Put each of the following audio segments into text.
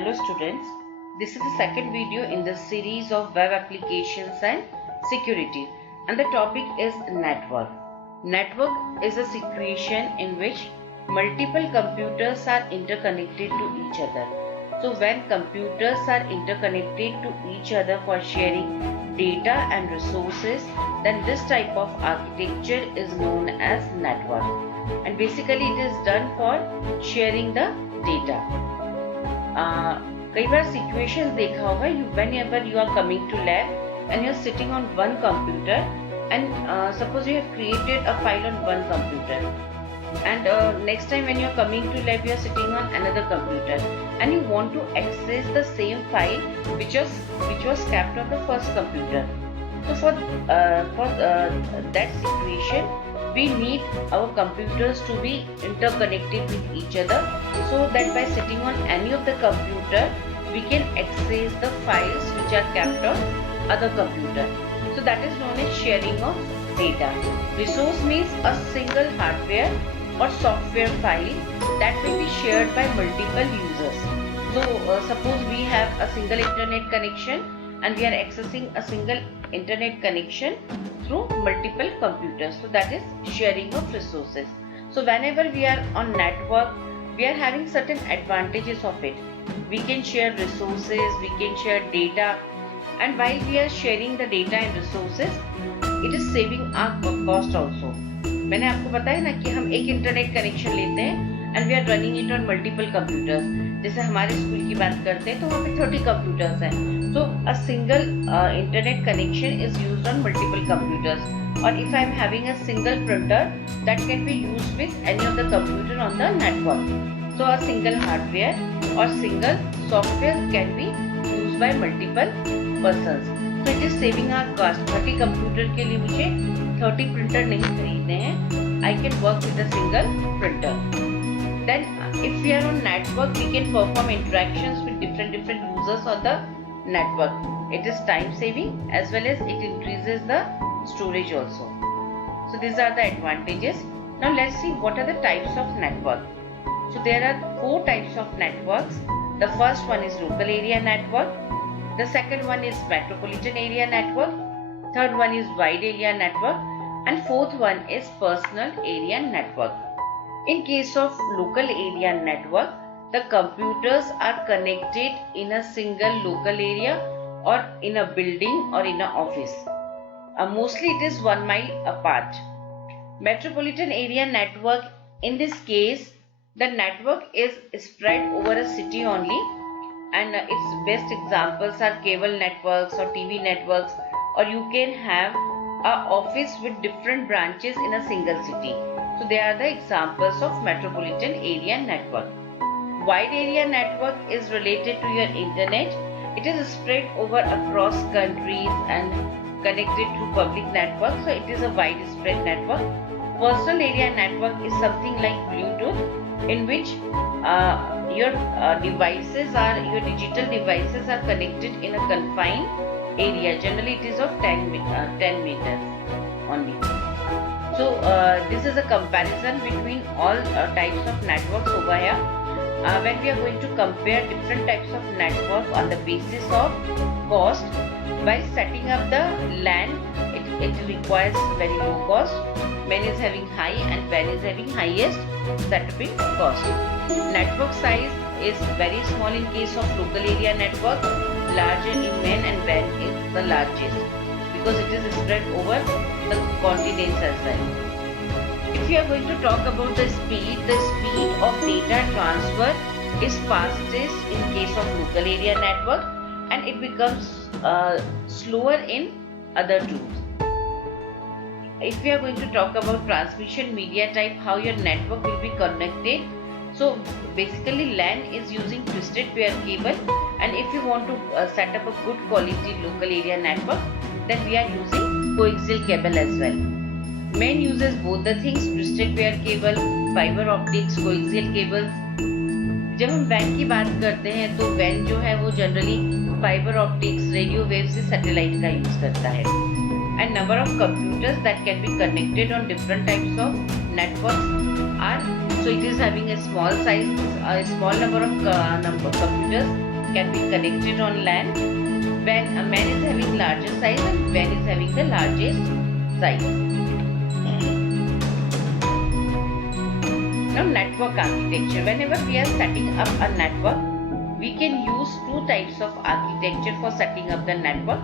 Hello students, this is the second video in the series of web applications and security, and the topic is network. Network is a situation in which multiple computers are interconnected to each other. So when computers are interconnected to each other for sharing data and resources, then this type of architecture is known as network, and basically it is done for sharing the data. कई बार situation देखा होगा whenever you are coming to lab and you are sitting on one computer and suppose you have created a file on one computer and next time when you are coming to lab you are sitting on another computer and you want to access the same file which was kept on the first computer. So for that situation we need our computers to be interconnected with each other, so that by sitting on any of the computer we can access the files which are kept on other computer. So that is known as sharing of data. Resource means a single hardware or software file that may be shared by multiple users. So suppose we have a single internet connection and we are accessing a single internet connection through multiple computers. So that is sharing of resources. So whenever we are on network, we are having certain advantages of it. We can share resources, we can share data, and while we are sharing the data and resources, it is saving our cost also. मैंने आपको बताया ना कि हम एक internet connection लेते हैं and we are running it on multiple computers. जैसे हमारे स्कूल की बात करते हैं तो वहाँ पे 30 computers हैं. So a single internet connection is used on multiple computers. Or if I am having a single printer, that can be used with any of the computer on the network. So a single hardware or single software can be used by multiple persons. So it is saving our cost. 30 computer के लिए मुझे 30 printer नहीं खरीदने हैं. I can work with a single printer. Then if we are on network, we can perform interactions with different users on the network. It is time saving as well as it increases the storage also. So these are the advantages. Now let's see what are the types of network. So there are 4 types of networks. The first one is local area network. The second one is metropolitan area network. Third one is wide area network. And fourth one is personal area network. In case of local area network, the computers are connected in a single local area or in a building or in an office. Mostly it is 1 mile apart. Metropolitan area network, in this case, the network is spread over a city only, and its best examples are cable networks or TV networks, or you can have an office with different branches in a single city. So they are the examples of metropolitan area network. Wide area network is related to your internet. It is spread over across countries and connected through public network. So it is a widespread network. Personal area network is something like Bluetooth, in which your digital devices are connected in a confined area. Generally it is of 10 meters only. So this is a comparison between all types of networks over here. When we are going to compare different types of network on the basis of cost, by setting up the LAN, it requires very low cost. WAN is having high and WAN is having highest setup cost. Network size is very small in case of local area network, larger in WAN, and WAN is the largest because it is spread over the continents as well. If we are going to talk about the speed of data transfer is fastest in case of local area network, and it becomes slower in other tools. If we are going to talk about transmission media type, how your network will be connected, so basically LAN is using twisted pair cable, and if you want to set up a good quality local area network, then we are using coaxial cable as well. MAN uses both the things, twisted pair cable, fiber optics, coaxial cables. जब हम WAN की बात करते हैं तो WAN जो है वो generally fibre optics, radio wave से सैटेलाइट का यूज करता है. And number of computers that can be connected on different types of networks are, so it is having a small size, a small number of computers can be connected on LAN when a man is having larger size and WAN is having the largest size. Now, network architecture. Whenever we are setting up a network, we can use two types of architecture for setting up the network.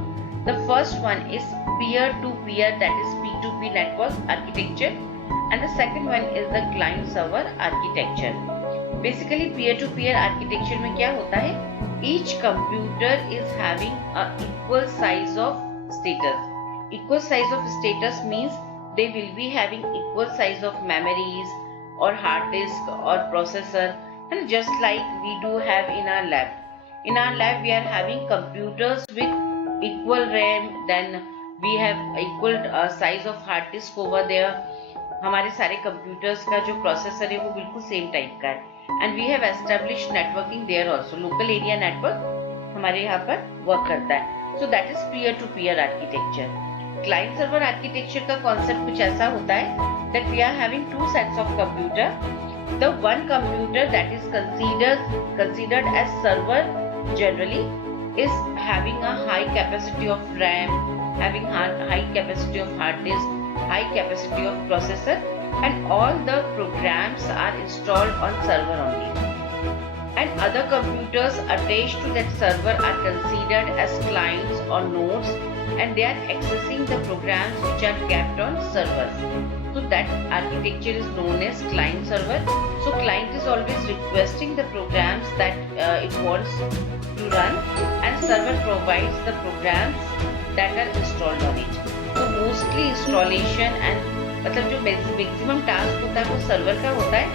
The first one is peer-to-peer, that is P2P network architecture, and the second one is the client-server architecture. Basically, peer-to-peer architecture में क्या होता है? Each computer is having a equal size of status. Equal size of status means they will be having equal size of memories or hard disk or processor, and just like we do have in our lab. In our lab, we are having computers with equal RAM, then we have equal size of hard disk over there. हमारे सारे computers का जो processor है वो बिल्कुल same type का है, and we have established networking there also. Local area network हमारे यहाँ पर work करता है. So that is peer-to-peer architecture. Client server architecture का concept कुछ ऐसा होता है that we are having two sets of computer. The one computer that is considered as server generally is having a high capacity of RAM, having high capacity of hard disk, high capacity of processor, and all the programs are installed on server only. And other computers attached to that server are considered as clients or nodes, and they are accessing the programs which are kept on servers. So that architecture is known as client server. So client is always requesting the programs that it wants to run, and server provides the programs that are installed on it. So mostly installation and मतलब जो maximum task होता है वो server का होता है.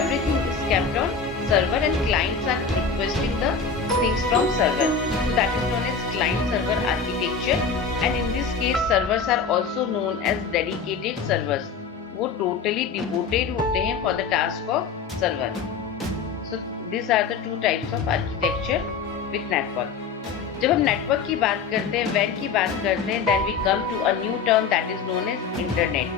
Everything is kept on server and clients are requesting the things from server. So that is known as client server architecture, and in this case servers are also known as dedicated servers. वो totally devoted होते हैं for the task of server. So these are the two types of architecture with network. जब हम network की बात करते हैं, WAN की बात करते हैं, then we come to a new term that is known as internet.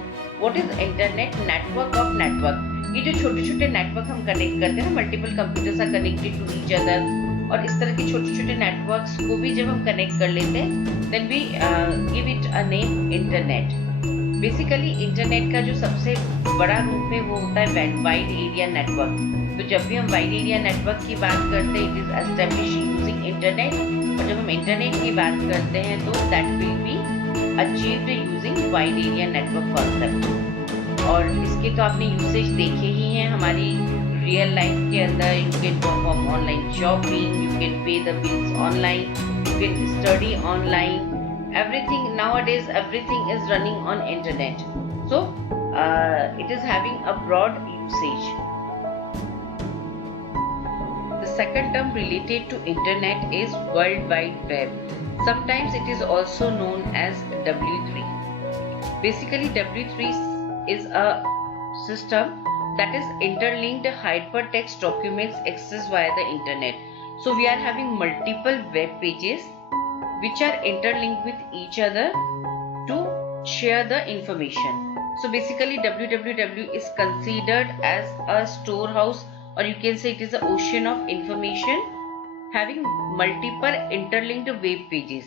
What is internet? Network of network. ये जो छोटे छोटे नेटवर्क हम कनेक्ट करते हैं ना, multiple computers are connected to each other, और इस तरह के छोटे छोटे नेटवर्क्स को भी जब हम कनेक्ट कर लेते हैं, then we give it a name internet. Basically internet का जो सबसे बड़ा रूप है वो होता है वाइड एरिया नेटवर्क. तो जब भी हम वाइड एरिया नेटवर्क की बात करते हैं, it is establish using internet, और जब हम इंटरनेट की बात करते हैं तो that will be achieved using wide area network concept. और इसके तो आपने यूसेज देखे ही हैं हमारी रियल लाइफ के अंदर. You can perform online shopping, you can pay the bills online, you can study online. Everything nowadays, everything is running on internet. So it is having a broad usage. The second term related to internet is World Wide Web. Sometimes it is also known as W3. Basically, W3 is a system that is interlinked hypertext documents accessed via the internet. So we are having multiple web pages which are interlinked with each other to share the information. So basically www is considered as a storehouse, or you can say it is an ocean of information having multiple interlinked web pages.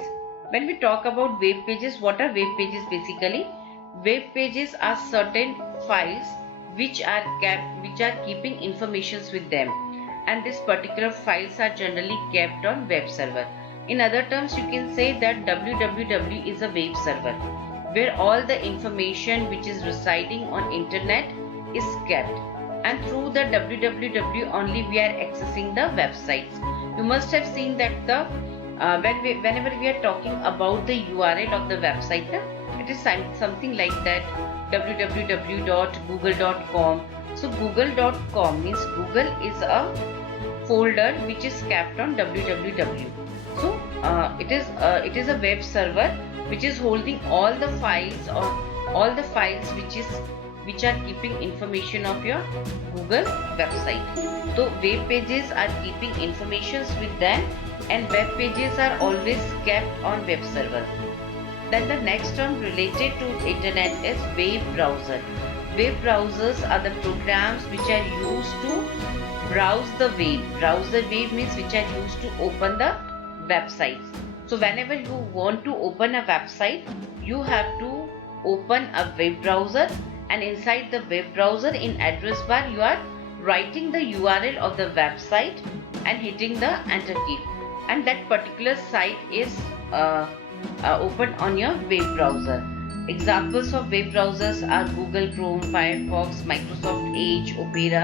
When we talk about web pages, what are web pages? Basically, web pages are certain files which are keeping informations with them, and these particular files are generally kept on web server. In other terms, you can say that www is a web server where all the information which is residing on internet is kept, and through the www only we are accessing the websites. You must have seen that the whenever we are talking about the URL of the website, it is something like that www.google.com. So google.com means Google is a folder which is kept on www. So it is a web server which is holding all the files or all the files which are keeping information of your Google website. So web pages are keeping informations with them, and web pages are always kept on web server. Then the next term related to internet is web browser. Web browsers are the programs which are used to browse the web. Browse the web means which are used to open the websites. So whenever you want to open a website, you have to open a web browser, and inside the web browser in address bar you are writing the URL of the website and hitting the enter key, and that particular site is open on your web browser. Examples of web browsers are Google Chrome, Firefox, Microsoft Edge, Opera,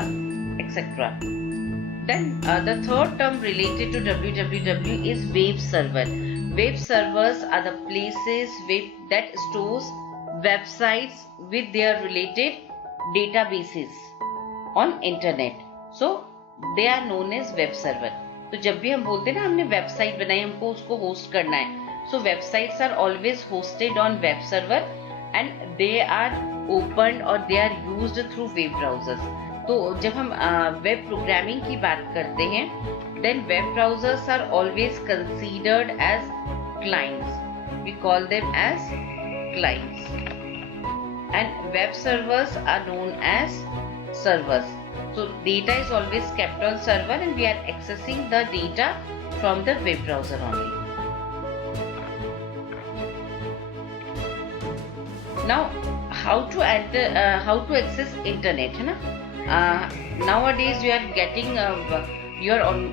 etc. Then the third term related to www is web server. Web servers are the places that stores websites with their related databases on internet. So they are known as web server. तो जब भी हम बोलते हैं ना हमने website बनाई, हमको उसको होस्ट करना है, so websites are always hosted on web server and they are opened or they are used through web browsers. तो जब हम वेब प्रोग्रामिंग की बात करते हैं, then web browsers are always considered as clients. We call them as clients. And web servers are known as servers. So data is always kept on server and we are accessing the data from the web browser only. Now how to access internet, है ना? Nowadays you are getting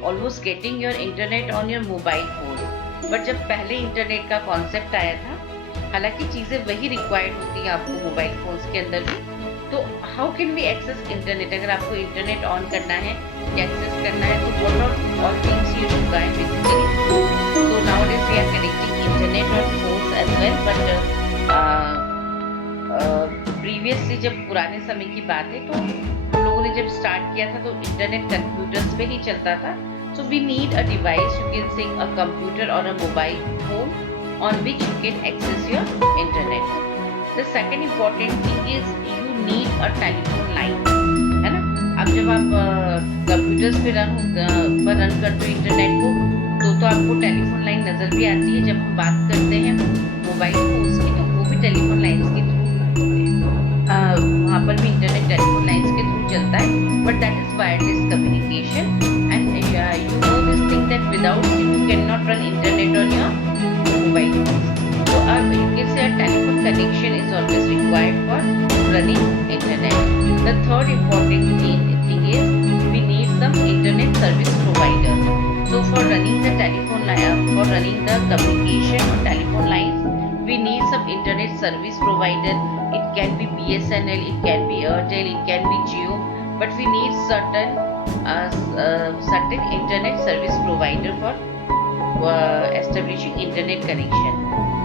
almost getting your internet on your mobile phone. But जब पहले internet का concept आया था, हालांकि चीजें वही रिक्वायर्ड होती हैं आपको मोबाइल फोन्स के अंदर भी, तो how can we access internet? अगर आपको इंटरनेट ऑन करना है या एक्सेस करना है तो what are all things you do guys basically. So nowadays we are connecting internet on phones as well, but previously जब पुराने समय की बात है तो हम लोगों ने जब स्टार्ट किया था तो इंटरनेट कंप्यूटर्स पे ही चलता था. So we need a device, you can say a computer और a mobile phone on which you can access your internet. The second important thing is you need a telephone line, है ना? अब जब आप कंप्यूटर्स पे run करते हो internet को तो आपको टेलीफोन लाइन नजर भी आती है. जब हम बात करते हैं मोबाइल फोन्स की तो वो भी टेलीफोन लाइंस के थ्रू, वहाँ पर भी इंटरनेट टेलीफोन लाइंस के थ्रू चलता है, but that is wireless communication. And you know this thing that without SIM you can not run internet on your mobile phones. So you can say a telephone connection is always required for running internet. The third important thing is we need some internet service provider. So for running the telephone line, for running the communication on telephone lines, we need some internet service provider. It can be BSNL, it can be Airtel, it can be Jio, but we need certain internet service provider for establishing internet connection.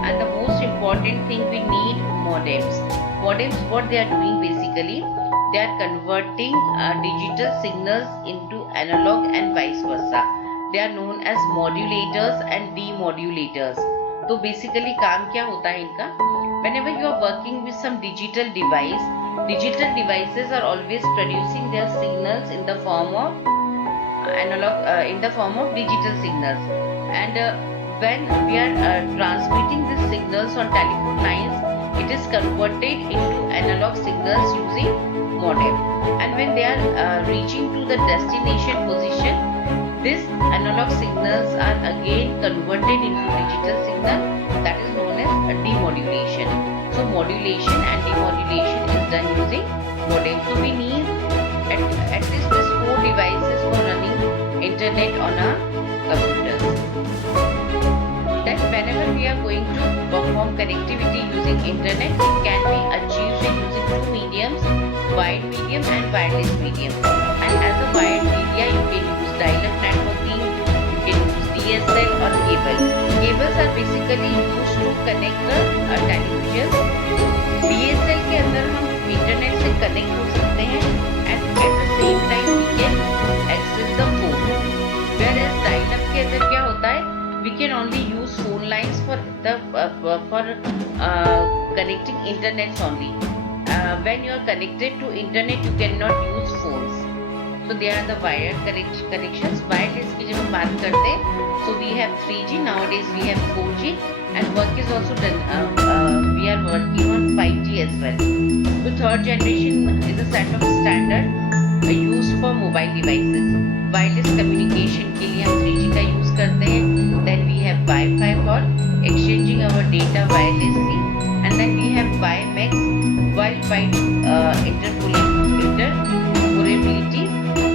And the most important thing, we need modems. Modems, what they are doing basically, they are converting digital signals into analog and vice versa. They are known as modulators and demodulators. तो basically काम क्या होता है इनका? Whenever you are working with some digital device, digital devices are always producing their signals in the form of analog, in the form of digital signals. And when we are transmitting these signals on telephone lines, it is converted into analog signals using modem. And when they are reaching to the destination position, these analog signals are again converted into digital signal, that is known as demodulation. So modulation and demodulation is done using modem. So we need at least these 4 devices for running internet on our computers. That whenever we are going to perform connectivity using internet, it can be achieved using 2 mediums, wired medium and wireless medium. And as a wired media, you can use dial-up networking, you can use DSL or cable. Cables are basically used to connect the television. DSL के अंदर हम internet से connect हो सकते हैं and at the same time we can access the phone. Whereas dial-up के अंदर क्या होता है? We can only use phone lines for connecting internet only. When you are connected to internet, you cannot use phones. So they are the wired connections. Wireless की जब हम बात करते हैं, so we have 3G. Nowadays we have 4G, and work is also done. We are working on 5G as well. So third generation is a set of standard use for mobile devices. Wireless communication के लिए हम 3G का use करते हैं। Then we have WiFi for exchanging our data wirelessly, and then we have WiMAX world wide interoperability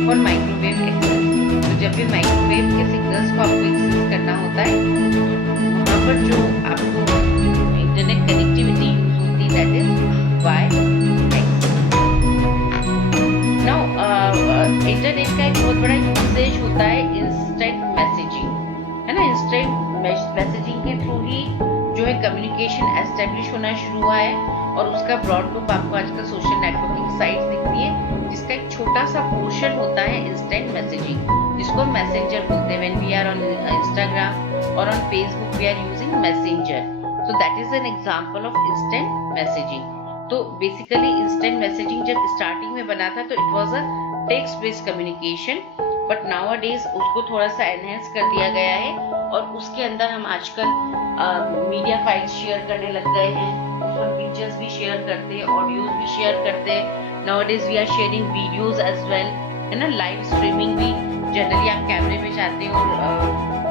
for microwave access. तो जब भी microwave के सिग्नल्स को आपको एक्सेस करना होता है तो वहाँ पर जो आपको इंटरनेट कनेक्टिविटी यूज होती है, that is WiMAX. Now internet का एक बहुत बड़ा यूसेज होता है इंस्टेंट मैसेजिंग, है ना। इंस्टेंट मैसेजिंग के थ्रू ही जो है कम्युनिकेशन एस्टेब्लिश होना शुरू हुआ है, और उसका ब्रॉड लूप आपको आजकल सोशल नेटवर्किंग साइट्स दिखती है, जिसका एक छोटा सा पोर्शन होता है इंस्टेंट मैसेजिंग, जिसको हम मैसेंजर बोलते हैं। When we are on Instagram और on Facebook we are using messenger, so that is an example of instant messaging. तो बेसिकली इंस्टेंट मैसेजिंग जब स्टार्टिंग में बना था तो it was a text based communication, but nowadays उसको थोड़ा सा एनहेंस कर दिया गया है, और उसके अंदर हम आजकल मीडिया फाइल्स शेयर करने लग गए हैं, उसमें पिक्चर्स भी शेयर करते हैं, ऑडियोज भी शेयर करते हैं। Nowadays we are sharing videos as well, है ना। लाइव स्ट्रीमिंग भी जनरली आप कैमरे में जाते हो और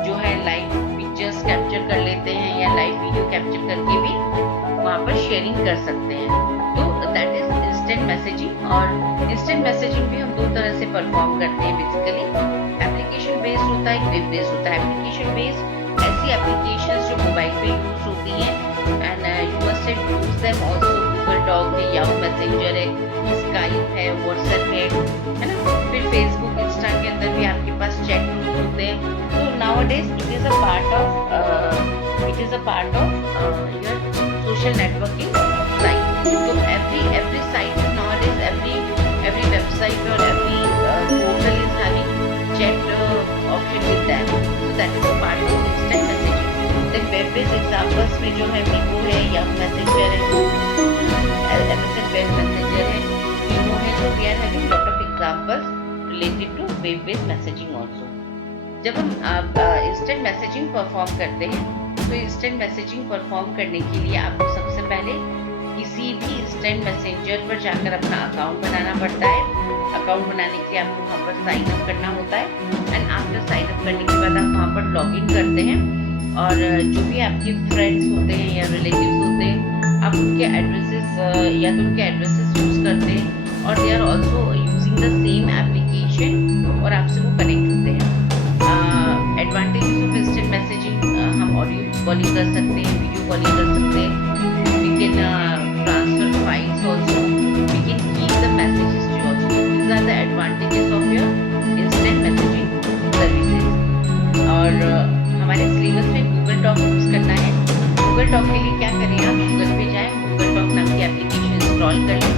जो है लाइव पिक्चर्स कैप्चर कर लेते हैं, या लाइव वीडियो कैप्चर करके भी वहाँ पर शेयरिंग कर सकते हैं। तो दैट इज इंस्टेंट मैसेजिंग। और इंस्टेंट मैसेजिंग भी हम दो तरह से परफॉर्म करते हैं बेसिकली। एप्लीकेशन बेस्ड होता है, वेब बेस्ड होता है। एप्लीकेशन बेस्ड ऐसी एप्लीकेशंस जो मोबाइल पे यूज होती हैं, and you must use them also. Google talk है, याहू मैसेंजर है, स्काइप है, व्हाट्सएप है ना। फिर फेसबुक, इंस्टा के अंदर भी आपके पास चैट रूम्स होते हैं। तो nowadays it is a part of your social networking site. तो every site is nowadays, every website or every portal is having chat option with that, so that is a part of instant messaging. Then web based examples में जो है Vivo है, Yahoo Messenger है, MSN Web Messenger है, Imo है, so we are having lot of examples related to web based messaging also. जब हम instant messaging perform करते हैं, तो इंस्टेंट मैसेजिंग परफॉर्म करने के लिए आपको सबसे पहले किसी भी इंस्टेंट मैसेंजर पर जाकर अपना अकाउंट बनाना पड़ता है। अकाउंट बनाने के लिए आपको वहाँ पर साइन अप करना होता है, एंड आफ्टर साइन अप करने के बाद आप वहाँ पर लॉग इन करते हैं, और जो भी आपके फ्रेंड्स होते हैं या रिलेटिव्स होते हैं, आप उनके एड्रेसेस या तो उनके एड्रेसेस यूज करते हैं, और they are also using the same application, और आपसे वो कनेक्ट होते हैं। एडवांटेजेस ऑफ इंस्टेंट मैसेजिंग, हम ऑडियो कॉलिंग कर सकते हैं, वीडियो कॉलिंग कर सकते हैं, we can transfer files also, we can keep the messages to also. These are the advantages of your instant messaging services. और हमारे सिलेबस में गूगल टॉक यूज करना है। गूगल टॉक के लिए क्या करें, आप गूगल पे जाएं, गूगल टॉक नाम की एप्लीकेशन इंस्टॉल कर लें।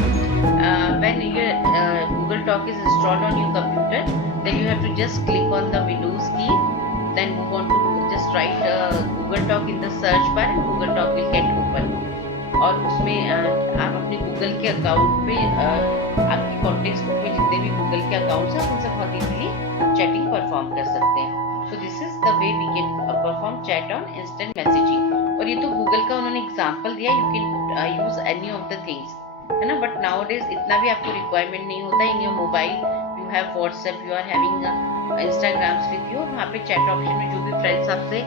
When your Google Talk is installed on your computer, then you have to just click on the Windows key, then move on to just write Google Talk in the search bar, and Google Talk will get open. और उसमें आप अपने Google के account पे आपके contacts book में जितने भी Google के अकाउंट्स हैं उनसे बहुत इजीली चैटिंग परफॉर्म कर सकते हैं। So this is the way we can perform chat on instant messaging. और ये तो Google का उन्होंने एग्जाम्पल दिया, you can use any of the things, है ना। बट नाउअडेज इतना भी आपको रिक्वायरमेंट नहीं होता। In your mobile you have WhatsApp, you are having Instagrams with you, वहाँ पे चैट ऑप्शन में जो भी फ्रेंड्स आपसे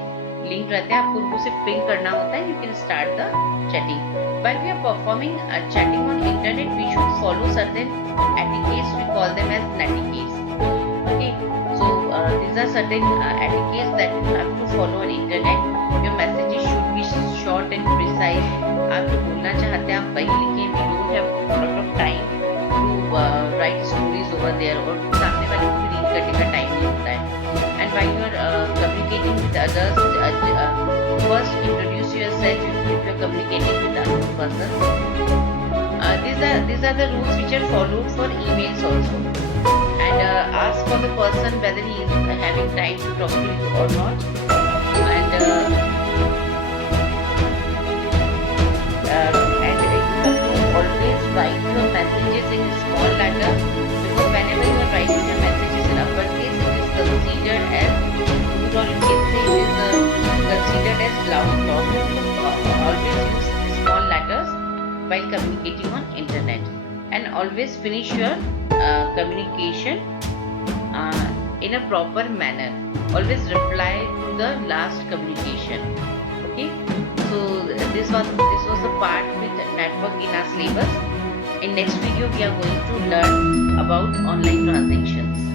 लिंक रहते हैं आपको उनको सिर्फ पिंग करना होता है। You can start the chatting. While we are performing chatting on internet, we should follow certain etiquettes, we call them as netiquettes. Okay, so these are certain etiquettes that you have to follow on internet. Your messages should be short and precise. आप जो बोलना चाहते हैं आप वही लिखें। We don't have lot of time to write stories over there, और सामने वाले को रीड करने का टाइम नहीं होता है। And while you are communicating with others, first introduce yourself if you are communicating with other person. These are the rules which are followed for emails also. And ask for the person whether he is having time to talk to you or not. And you have to always write your messages in small letters, because whenever you are writing your messages in uppercase, it is considered as rude, or you can say it is considered as loud talk. Always use small letters while communicating on internet. and always finish your communication in a proper manner. Always reply to the last communication. Okay, so this was the part with network in our syllabus. In next video we are going to learn about online transactions.